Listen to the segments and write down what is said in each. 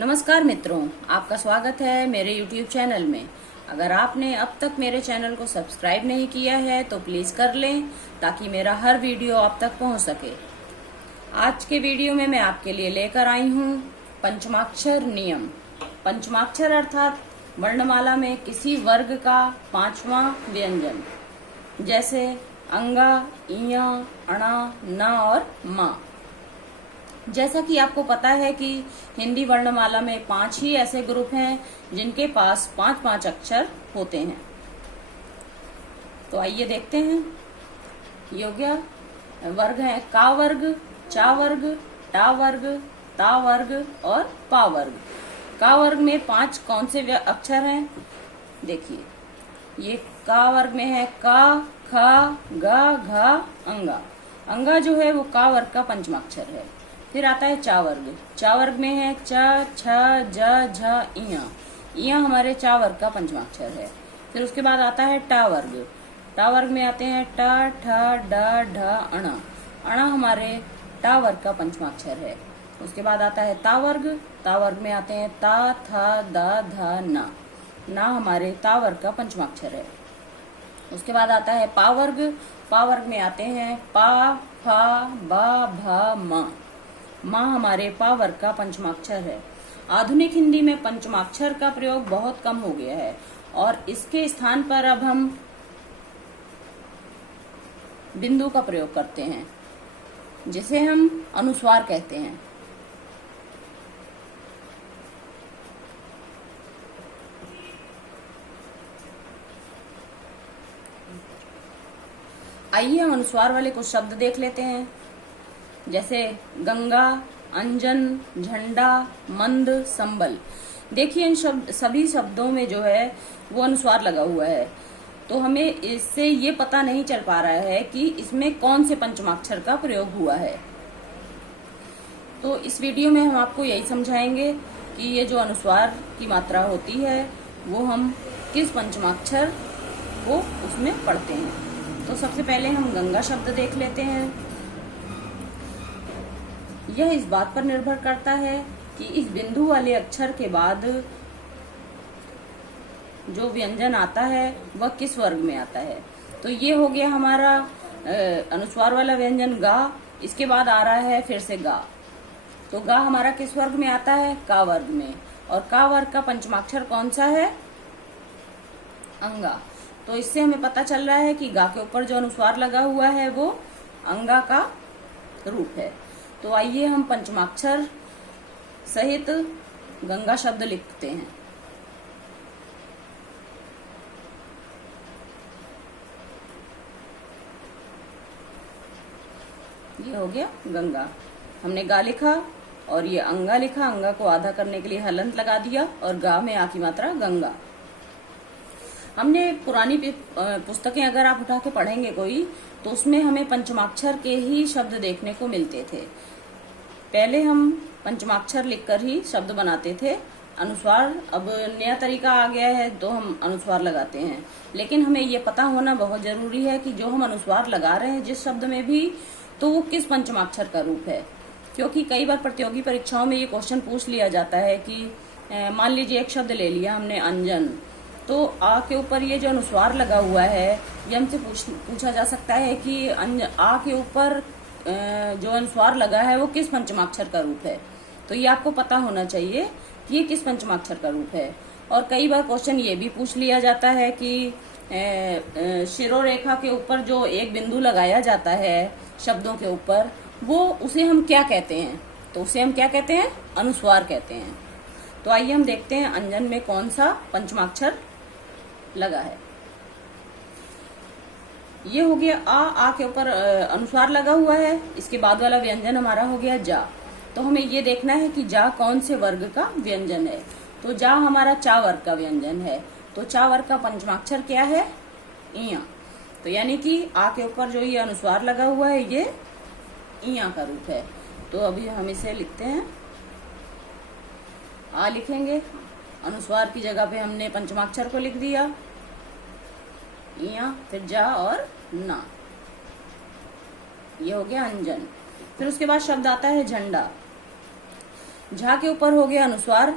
नमस्कार मित्रों, आपका स्वागत है मेरे YouTube चैनल में। अगर आपने अब तक मेरे चैनल को सब्सक्राइब नहीं किया है तो प्लीज़ कर लें ताकि मेरा हर वीडियो आप तक पहुंच सके। आज के वीडियो में मैं आपके लिए लेकर आई हूं पंचमाक्षर नियम। पंचमाक्षर अर्थात वर्णमाला में किसी वर्ग का पांचवा व्यंजन, जैसे अंगा, इया, अणा, ना और मा। जैसा कि आपको पता है कि हिंदी वर्णमाला में 5 ही ऐसे ग्रुप हैं जिनके पास 5-5 अक्षर होते हैं। तो आइए देखते हैं। ये हो गया वर्ग है का वर्ग, चा वर्ग, टा वर्ग, ता वर्ग और पा वर्ग। का वर्ग में 5 कौन से अक्षर हैं? देखिए, ये का वर्ग में है का, खा, गा, घा, अंगा। अंगा जो है वो का वर्ग का पंचमा अक्षर है। फिर आता है चा वर्ग। चा वर्ग में है च, छ, ज, झ, इया। इया हमारे चा वर्ग का पंचमा अक्षर है। फिर उसके बाद आता है टा वर्ग। टा वर्ग में आते हैं ट, ठ, ड, ढ, अणा। अणा हमारे टा वर्ग का पंचमा अक्षर है। उसके बाद आता है ता वर्ग। ता वर्ग में आते हैं ता, था, दा, धा, ना। ना हमारे ता वर्ग का पंचमा अक्षर है। उसके बाद आता है पा वर्ग। पा वर्ग में आते हैं पा, फा, बा, भा, मा। माँ हमारे पा वर्ग का पंचमाक्षर है। आधुनिक हिंदी में पंचमाक्षर का प्रयोग बहुत कम हो गया है और इसके स्थान पर अब हम बिंदु का प्रयोग करते हैं, जिसे हम अनुस्वार कहते हैं। आइए हम अनुस्वार वाले कुछ शब्द देख लेते हैं, जैसे गंगा, अंजन, झंडा, मंद, संबल। देखिए, इन सभी शब्दों में जो है वो अनुस्वार लगा हुआ है, तो हमें इससे ये पता नहीं चल पा रहा है कि इसमें कौन से पंचमाक्षर का प्रयोग हुआ है। तो इस वीडियो में हम आपको यही समझाएंगे कि ये जो अनुस्वार की मात्रा होती है वो हम किस पंचमाक्षर को उसमें पढ़ते हैं। तो सबसे पहले हम गंगा शब्द देख लेते हैं। यह इस बात पर निर्भर करता है कि इस बिंदु वाले अक्षर के बाद जो व्यंजन आता है वह किस वर्ग में आता है। तो ये हो गया हमारा अनुस्वार वाला व्यंजन गा। इसके बाद आ रहा है फिर से गा। तो गा हमारा किस वर्ग में आता है? का वर्ग में। और का वर्ग का पंचमाक्षर कौन सा है? अंगा। तो इससे हमें पता चल रहा है कि गा के ऊपर जो अनुस्वार लगा हुआ है वो अंगा का रूप है। तो आइए हम पंचमाक्षर सहित गंगा शब्द लिखते हैं। ये हो गया गंगा। हमने गा लिखा और ये अंगा लिखा। अंगा को आधा करने के लिए हलंत लगा दिया और गा में आ की मात्रा गंगा। हमने पुरानी पुस्तकें अगर आप उठा के पढ़ेंगे कोई, तो उसमें हमें पंचमाक्षर के ही शब्द देखने को मिलते थे। पहले हम पंचमाक्षर लिखकर ही शब्द बनाते थे। अनुस्वार अब नया तरीका आ गया है तो हम अनुस्वार लगाते हैं, लेकिन हमें ये पता होना बहुत जरूरी है कि जो हम अनुस्वार लगा रहे हैं जिस शब्द में भी, तो वो किस पंचमाक्षर का रूप है। क्योंकि कई बार प्रतियोगी परीक्षाओं में ये क्वेश्चन पूछ लिया जाता है कि मान लीजिए एक शब्द ले लिया हमने अंजन, तो आ के ऊपर ये जो अनुस्वार लगा हुआ है ये हमसे पूछा जा सकता है कि आ के ऊपर जो अनुस्वार लगा है वो किस पंचमाक्षर का रूप है। तो ये आपको पता होना चाहिए कि ये किस पंचमाक्षर का रूप है। और कई बार क्वेश्चन ये भी पूछ लिया जाता है कि शिरोरेखा के ऊपर जो एक बिंदु लगाया जाता है शब्दों के ऊपर, वो उसे हम क्या कहते हैं? तो उसे हम क्या कहते हैं? अनुस्वार कहते हैं। तो आइए हम देखते हैं अंजन में कौन सा पंचमाक्षर लगा है। ये हो गया आ के ऊपर अनुस्वार लगा हुआ है। इसके बाद वाला व्यंजन हमारा हो गया जा। तो हमें ये देखना है कि जा कौन से वर्ग का व्यंजन है। तो जा हमारा चा वर्ग का व्यंजन है। तो चा वर्ग का पंचमाक्षर क्या है? इया। तो यानी कि आ के ऊपर जो ये अनुस्वार लगा हुआ है ये इया का रूप है। तो अभी हम इसे लिखते हैं। आ लिखेंगे, अनुस्वार की जगह पे हमने पंचमाक्षर को लिख दिया इया, फिर जा और ना। ये हो गया अंजन। फिर उसके बाद शब्द आता है झंडा। झा के ऊपर हो गया अनुस्वार,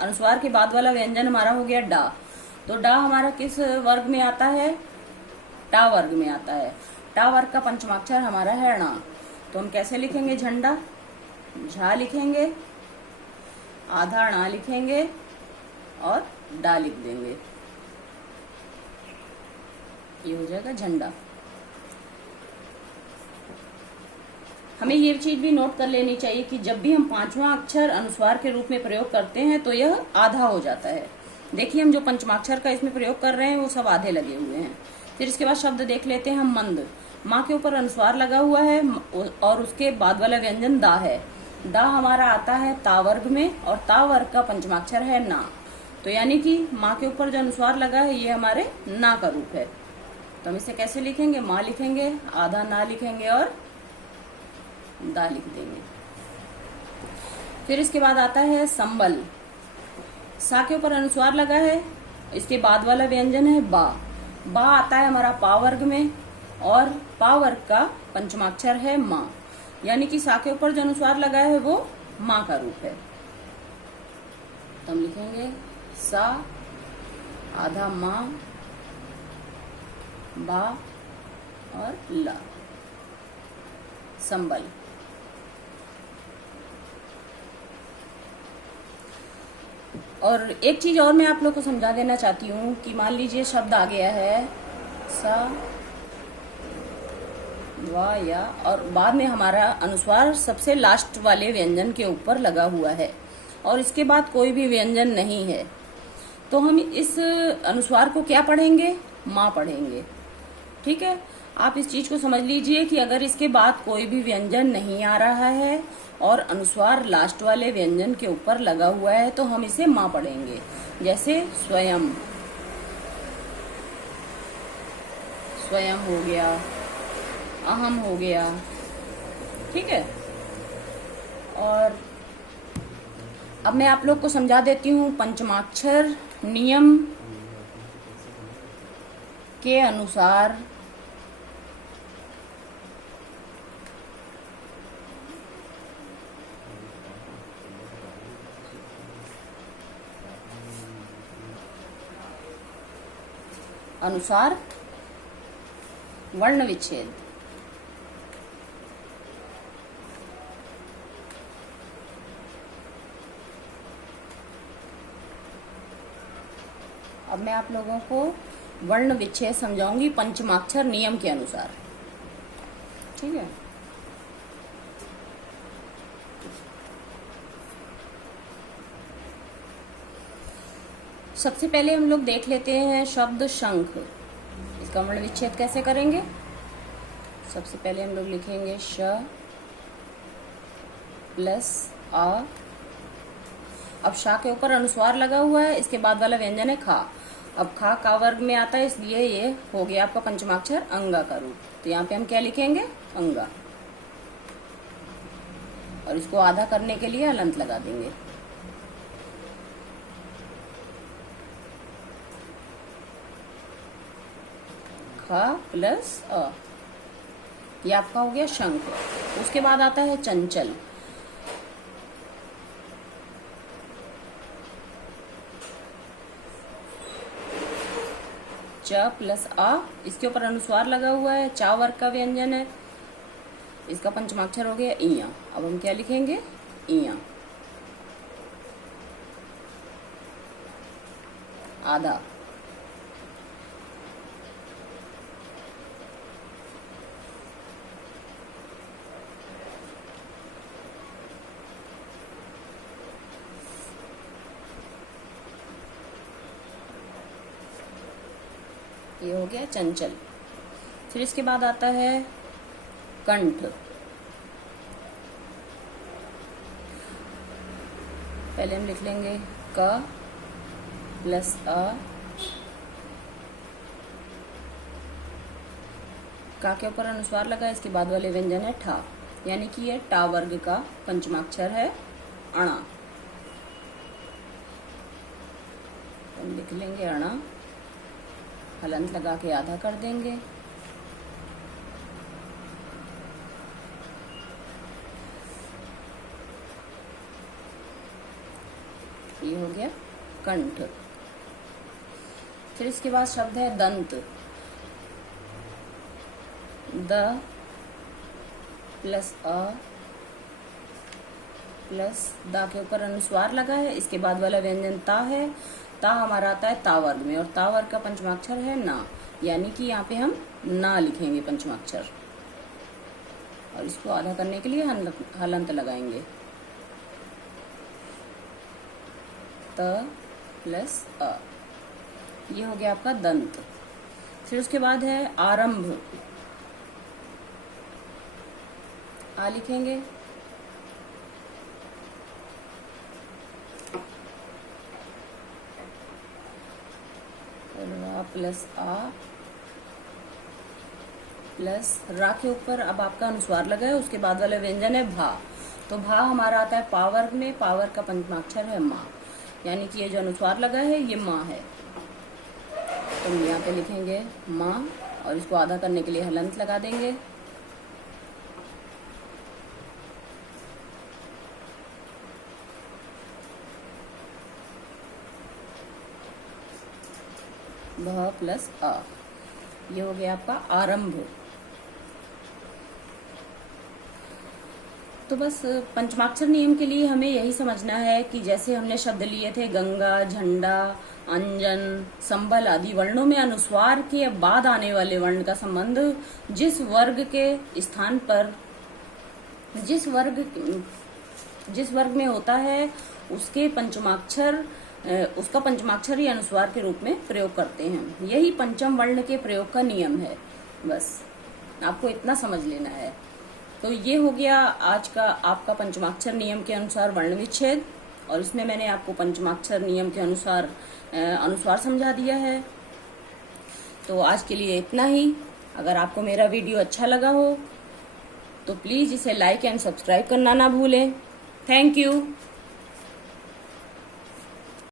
अनुस्वार के बाद वाला व्यंजन हमारा हो गया डा। तो डा हमारा किस वर्ग में आता है? टा वर्ग में आता है। टा वर्ग का पंचमाक्षर हमारा है णा। तो हम कैसे लिखेंगे झंडा? झा लिखेंगे, आधा णा लिखेंगे और डा लिख देंगे, ये हो जाएगा झंडा। हमें ये चीज भी नोट कर लेनी चाहिए कि जब भी हम पांचवा अक्षर अनुस्वार के रूप में प्रयोग करते हैं तो यह आधा हो जाता है। देखिए हम जो पंचमाक्षर का इसमें प्रयोग कर रहे हैं वो सब आधे लगे हुए हैं। फिर इसके बाद शब्द देख लेते हैं हम मंद। माँ के ऊपर अनुस्वार लगा हुआ है और उसके बाद वाला व्यंजन दा है। दा हमारा आता है ता वर्ग में और ता वर्ग का पंचमाक्षर है ना। तो यानी कि माँ के ऊपर जो अनुस्वार लगा है ये हमारे ना का रूप है। तो हम इसे कैसे लिखेंगे? माँ लिखेंगे, आधा ना लिखेंगे और दा लिख देंगे। फिर इसके बाद आता है संबल। सा के ऊपर अनुस्वार लगा है, इसके बाद वाला व्यंजन है बा। बा आता है हमारा पा वर्ग में और पा वर्ग का पंचमाक्षर है माँ। यानी कि सा के ऊपर जो अनुस्वार लगा है वो माँ का रूप है। तो हम लिखेंगे सा, आधा माँ, बा और ला, संबल। और एक चीज और मैं आप लोग को समझा देना चाहती हूँ कि मान लीजिए शब्द आ गया है सा, वा, या, और बाद में हमारा अनुस्वार सबसे लास्ट वाले व्यंजन के ऊपर लगा हुआ है और इसके बाद कोई भी व्यंजन नहीं है, तो हम इस अनुस्वार को क्या पढ़ेंगे? माँ पढ़ेंगे। ठीक है, आप इस चीज को समझ लीजिए कि अगर इसके बाद कोई भी व्यंजन नहीं आ रहा है और अनुस्वार लास्ट वाले व्यंजन के ऊपर लगा हुआ है तो हम इसे माँ पढ़ेंगे। जैसे स्वयं, स्वयं हो गया, अहम हो गया। ठीक है, और अब मैं आप लोग को समझा देती हूँ पंचमाक्षर नियम के अनुसार वर्ण विच्छेद। अब मैं आप लोगों को वर्ण विच्छेद समझाऊंगी पंचमाक्षर नियम के अनुसार। ठीक है, सबसे पहले हम लोग देख लेते हैं शब्द शंख। इसका वर्ण विच्छेद कैसे करेंगे? सबसे पहले हम लोग लिखेंगे श प्लस आ। अब शा के ऊपर अनुस्वार लगा हुआ है, इसके बाद वाला व्यंजन है खा। अब खा का वर्ग में आता है, इसलिए ये हो गया आपका पंचमाक्षर अंगा का रूप। तो यहाँ पे हम क्या लिखेंगे? अंगा, और इसको आधा करने के लिए हलंत लगा देंगे। खा प्लस अ, ये आपका हो गया शंख। उसके बाद आता है चंचल। च प्लस आ, इसके ऊपर अनुस्वार लगा हुआ है, चा वर्ग का व्यंजन है, इसका पंचमाक्षर हो गया इया। अब हम क्या लिखेंगे? इया, आधा। ये हो गया चंचल। फिर इसके बाद आता है कंठ। पहले हम लिख लेंगे क प्लस अ, का के ऊपर अनुस्वार लगा, इसके बाद वाले व्यंजन है ठा, यानी कि ये टा वर्ग का पंचमाक्षर है अणा। हम लिख लेंगे अणा, हलंत लगा के आधा कर देंगे। ये हो गया कंठ। फिर इसके बाद शब्द है दंत। द प्लस अ प्लस दा के ऊपर अनुस्वार लगा है। इसके बाद वाला व्यंजन ता है। ता हमारा आता है ता वर्ग में, और ता वर्ग का पंचमाक्षर है ना, यानी कि यहाँ पे हम ना लिखेंगे पंचमाक्षर, और इसको आधा करने के लिए हलंत लगाएंगे। त प्लस अ, ये हो गया आपका दंत। फिर उसके बाद है आरंभ। आ लिखेंगे, रा प्लस आ प्लस रा के ऊपर अब आपका अनुस्वार लगा है। उसके बाद वाला व्यंजन है भा। तो भा हमारा आता है पा वर्ग में, पा वर्ग का पंचमाक्षर है माँ, यानी कि ये जो अनुस्वार लगा है ये माँ है। तो हम यहाँ पे लिखेंगे माँ, और इसको आधा करने के लिए हलंत लगा देंगे। भ प्लस अ, ये हो गया आपका आरंभ। तो बस पंचमाक्षर नियम के लिए हमें यही समझना है कि जैसे हमने शब्द लिए थे गंगा, झंडा, अंजन, संबल आदि वर्णों में अनुस्वार के बाद आने वाले वर्ण का संबंध जिस वर्ग के स्थान पर जिस वर्ग में होता है उसके पंचमाक्षर उसका पंचमाक्षर ही अनुस्वार के रूप में प्रयोग करते हैं। यही पंचम वर्ण के प्रयोग का नियम है। बस आपको इतना समझ लेना है। तो ये हो गया आज का आपका पंचमाक्षर नियम के अनुसार वर्ण विच्छेद, और इसमें मैंने आपको पंचमाक्षर नियम के अनुसार अनुस्वार समझा दिया है। तो आज के लिए इतना ही। अगर आपको मेरा वीडियो अच्छा लगा हो तो प्लीज़ इसे लाइक एंड सब्सक्राइब करना ना भूलें। Thank you.